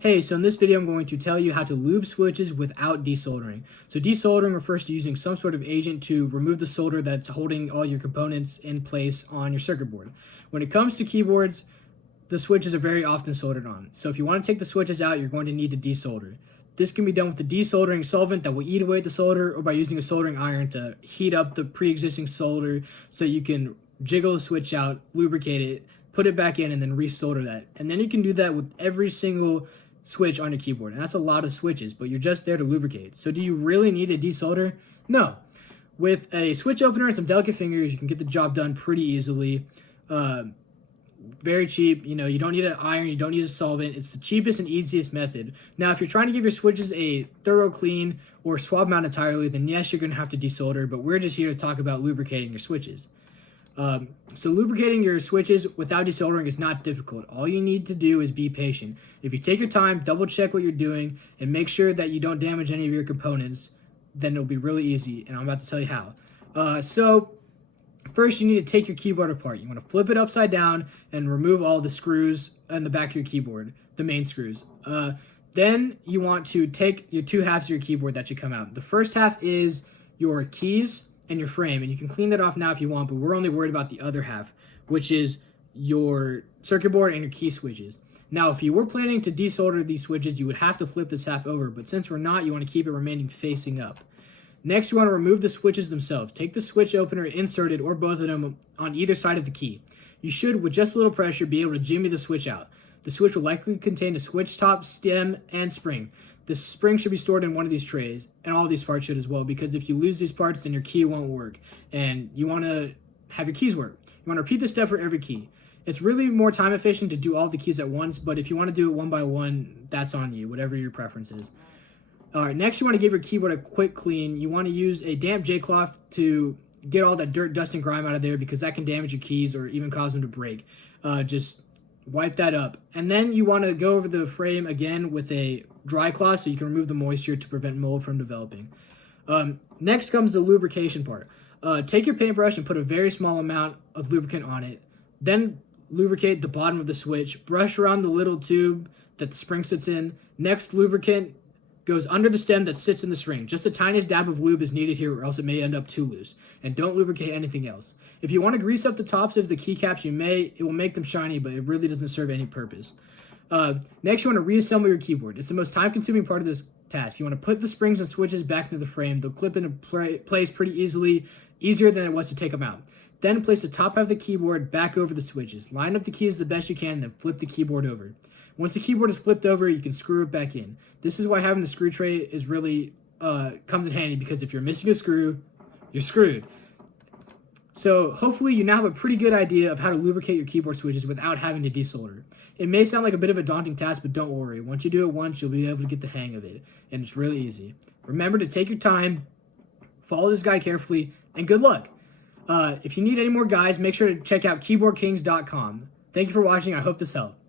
Hey, so in this video I'm going to tell you how to lube switches without desoldering. So desoldering refers to using some sort of agent to remove the solder that's holding all your components in place on your circuit board. When it comes to keyboards, the switches are very often soldered on. So if you want to take the switches out, you're going to need to desolder. This can be done with the desoldering solvent that will eat away at the solder, or by using a soldering iron to heat up the pre-existing solder so you can jiggle the switch out, lubricate it, put it back in, and then resolder that. And then you can do that with every single switch on your keyboard, and that's a lot of switches, but you're just there to lubricate. So do you really need a desolder? No. With a switch opener and some delicate fingers, you can get the job done pretty easily. Very cheap. You don't need an iron, you don't need a solvent. It's the cheapest and easiest method. Now, if you're trying to give your switches a thorough clean or swap them out entirely, then yes, you're going to have to desolder, but we're just here to talk about lubricating your switches. So lubricating your switches without desoldering is not difficult. All you need to do is be patient. If you take your time, double check what you're doing, and make sure that you don't damage any of your components, then it'll be really easy, and I'm about to tell you how. So first, you need to take your keyboard apart. You want to flip it upside down and remove all the screws in the back of your keyboard, the main screws. Then you want to take your two halves of your keyboard that should come out. The first half is your keys and your frame, and you can clean that off now if you want, but we're only worried about the other half, which is your circuit board and your key switches. Now, if you were planning to desolder these switches, you would have to flip this half over, but since we're not, you want to keep it remaining facing up. Next, you want to remove the switches themselves. Take the switch opener, insert it, or both of them on either side of the key. You should, with just a little pressure, be able to jimmy the switch out. The switch will likely contain a switch top, stem, and spring. The spring should be stored in one of these trays, and all of these parts should as well, because if you lose these parts, then your key won't work, and you want to have your keys work. You want to repeat this step for every key. It's really more time efficient to do all the keys at once, but if you want to do it one by one, that's on you, whatever your preference is. All right, next you want to give your keyboard a quick clean. You want to use a damp J-cloth to get all that dirt, dust, and grime out of there, because that can damage your keys or even cause them to break. Just wipe that up. And then you want to go over the frame again with a dry cloth so you can remove the moisture to prevent mold from developing. Next comes the lubrication part. Take your paintbrush and put a very small amount of lubricant on it. Then lubricate the bottom of the switch. Brush around the little tube that the spring sits in. Next, lubricant goes under the stem that sits in the spring. Just the tiniest dab of lube is needed here, or else it may end up too loose. And don't lubricate anything else. If you want to grease up the tops of the keycaps, you may. It will make them shiny, but it really doesn't serve any purpose. Next, you want to reassemble your keyboard. It's the most time-consuming part of this task. You want to put the springs and switches back into the frame. They'll clip into place pretty easily, easier than it was to take them out. Then place the top half of the keyboard back over the switches. Line up the keys the best you can, and then flip the keyboard over. Once the keyboard is flipped over, you can screw it back in. This is why having the screw tray is really comes in handy, because if you're missing a screw, you're screwed. So hopefully you now have a pretty good idea of how to lubricate your keyboard switches without having to desolder. It may sound like a bit of a daunting task, but don't worry. Once you do it once, you'll be able to get the hang of it, and it's really easy. Remember to take your time, follow this guide carefully, and good luck. If you need any more guides, make sure to check out keyboardkings.com. Thank you for watching. I hope this helped.